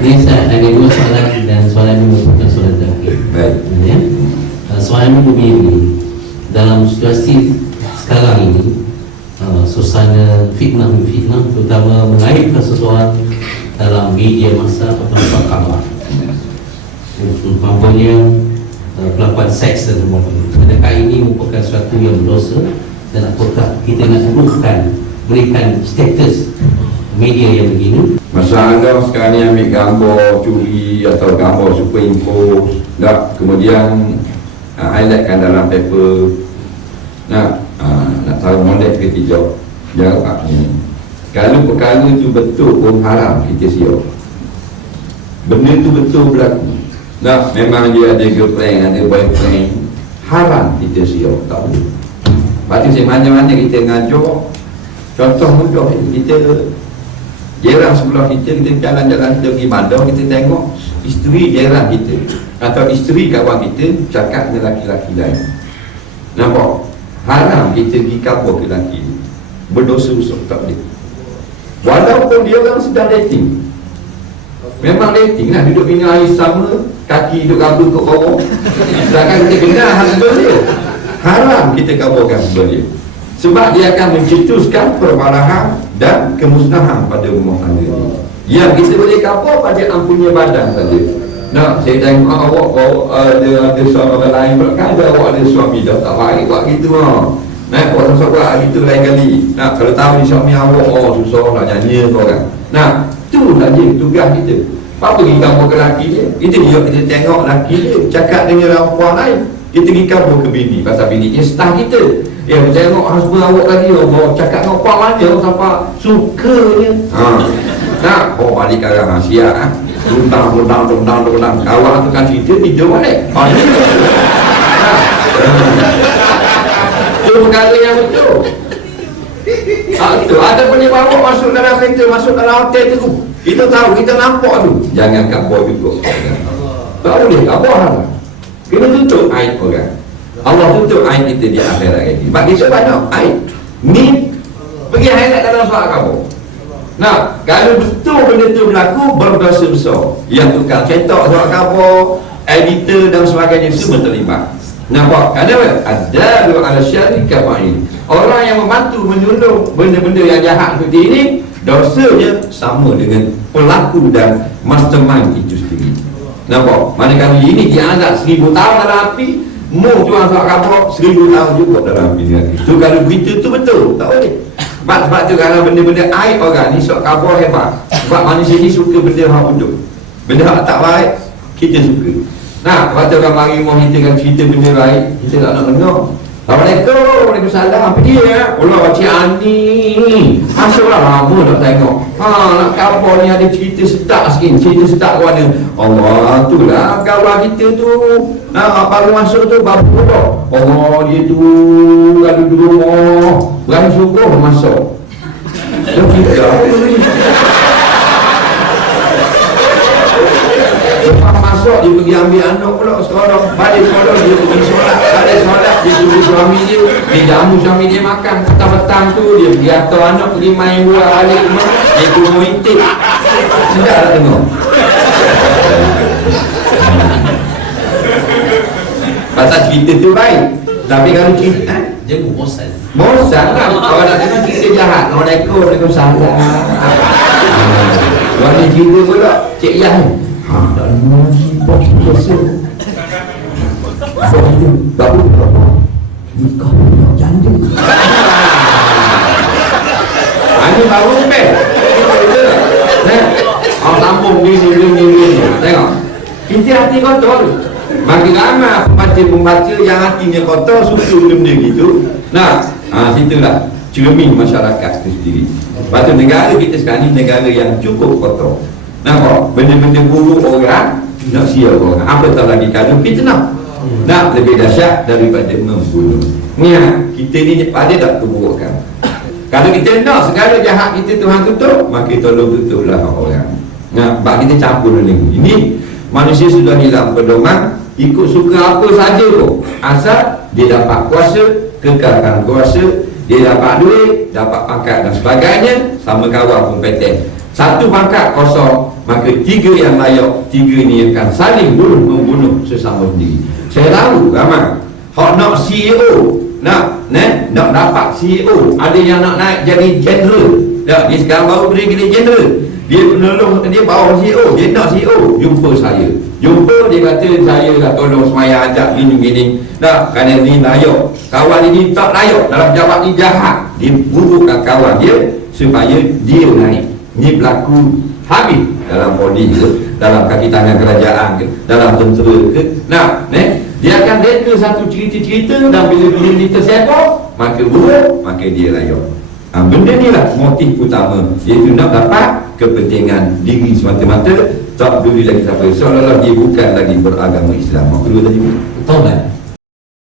Ini saya ada dua soalan dan soalan ini merupakan soalan terakhir. Baik. Ya. Uh, Soalan ini begini, dalam situasi sekarang ini, uh, suasana fitnah-fitnah terutama mengaitkan seseorang dalam media masa atau tempat kabar. Umpamanya uh, pelakuan seks dan sebagainya. Adakah ini merupakan sesuatu yang berdosa dan apakah kita nak teruskan berikan status media yang begini Masa anda sekarang ni ambil gambar curi atau gambar superimpose tak, kemudian uh, highlightkan dalam paper. Nak? Uh, nak tahu molek ke tidak? Jawabnya kalau perkara tu betul pun haram kita siap. Benda tu betul berlaku. Tak, memang dia ada girlfriend ada boyfriend. Haram kita siap tak boleh. Lepas tu saya mana-mana kita ngajar. Contoh mudah kita Jiran sebelah kita, kita jalan-jalan kita pergi bandar, kita tengok isteri jiran kita atau isteri kawan kita cakap dengan laki-laki lain. Nampak? Haram kita pergi kabur ke laki ni. Berdosa usuk tak boleh. Walaupun dia orang sedang dating. Memang dating lah, duduk minum air sama, kaki duduk kabur ke bawah. Sedangkan kita kenal husband dia. Haram kita kaburkan husband dia. Sebab dia akan mencetuskan perbalahan dan kemusnahan pada rumah tangga ini. Yang kita boleh kapal pada ampunnya badan saja. Nak saya tengok awak kau ada ada suami orang lain pula kan ada awak ada suami dah tak baik buat gitu ha. Nah, orang seorang gitu lain kali. Nah, kalau tahu ni suami awak oh susah nak nyanyi kau kan. Nah, tu saja tugas kita. Apa pergi kampung ke lelaki dia? Kita dia kita tengok lelaki dia cakap dengan perempuan lain. Kita pergi kampung ke bini pasal bini dia staff kita. Ya, saya tengok husband awak tadi oh, bawa cakap dengan puan aja sampai sukanya. Ha. Nah, oh balik ke arah siap ah. Tundang, tundang, tundang, tundang. Kawan tu kan cerita tidur balik. Ha, ni. Itu perkara yang betul. Ha, itu. Ada punya bawa masuk dalam kereta, masuk dalam hotel tu. Kita tahu, kita nampak tu. Jangan kabur juga. Tak boleh, kabur lah. Kena tutup aib orang. Allah tutup aib kita di akhirat ini. Sebab kita banyak aib. Ni pergi highlight dalam soal kamu. Nah, kalau betul benda tu berlaku berdosa besar. Yang tukang cetak soal kamu, editor dan sebagainya semua terlibat. Nampak? Ada lu ala syarika ma'in. Orang yang membantu menyuruh benda-benda yang jahat seperti ini dosanya sama dengan pelaku dan mastermind itu sendiri. Nampak? Manakala ini dianggap seribu tahun dalam api, mu tuan sok kapok seribu tahun juga dalam ni. Itu kalau berita tu betul, tak boleh. Sebab, sebab tu kalau benda-benda aib orang ni sok kapok hebat. Sebab manusia ni suka benda yang hidup. Benda yang tak baik, kita suka. Nah, waktu orang mari rumah kita kan cerita benda baik, kita tak nak dengar. Assalamualaikum, Waalaikumsalam. Apa dia? ya? Allah Cik Ani. Masuklah lama tak tengok. Ha, nak kapal ni ada cerita sedap sikit. Cerita sedap ke mana? Allah, tu lah kawan kita tu. Nah, baru masuk tu, baru pula. Allah, dia tu kalau duduk rumah. Berani suruh masuk. Dia kita. Lepas masuk dia pergi ambil anak pula sekarang Balik sekolah dia pergi solat dia suruh suami dia Dia jamu suami dia makan. Petang-petang tu dia pergi atur anak pergi main bola balik rumah Dia turun intik Sedap tak tengok? Pasal cerita tu baik. Tapi kalau cerita eh? Jangan bosan. Bosan lah. Kalau nak tengok cerita jahat Assalamualaikum Waalaikumsalam Kalau dia cerita pula Cik Yah Ha, tak ada lagi Bos biasa. Bos Nikah nak janda Ha, ni baru bel Betul tak? Eh? Oh, sambung ni, ni, ni, ni, ni. Tengok Kita hati kotor Makin ramai pembaca-pembaca yang hatinya kotor Suka benda gitu Nah, ha, situlah cermin masyarakat itu sendiri Lepas tu negara kita sekarang ni negara yang cukup kotor Nampak? Benda-benda buruk orang Nak sia orang Apa tak lagi kalau fitnah Nak lebih dahsyat daripada membunuh. Ni ha, kita ni ada tak keburukan? Kalau kita nak segala jahat kita Tuhan tutup Maka tolong tutuplah orang. Nah, sebab kita campur ni Ini. Manusia sudah hilang pedoman Ikut suka apa saja tu Asal dia dapat kuasa Kekalkan kuasa Dia dapat duit Dapat pangkat dan sebagainya Sama kawan pun petek satu pangkat kosong maka tiga yang layak tiga ni akan saling bunuh membunuh sesama sendiri saya tahu ramai hak nak CEO nak ne, nak dapat CEO ada yang nak naik jadi general. Tak dia sekarang baru beri jadi general. Dia menolong dia bawa CEO dia nak CEO jumpa saya. Jumpa dia kata saya dah tolong semaya ajak gini gini tak kerana ni layak. Kawan ini tak layak dalam jabat ni jahat. Dia burukkan kawan dia supaya dia naik. Ni berlaku habis. Dalam polis ke dalam kaki tangan kerajaan ke dalam tentera ke. Nah ne dia akan reka satu cerita-cerita dan bila dia tersepok maka buruk maka dia layak. Ha, benda ni lah motif utama. Iaitu nak dapat kepentingan diri semata-mata. Tak peduli lagi siapa. Seolah-olah dia bukan lagi beragama Islam. Apa dua tadi? Taubat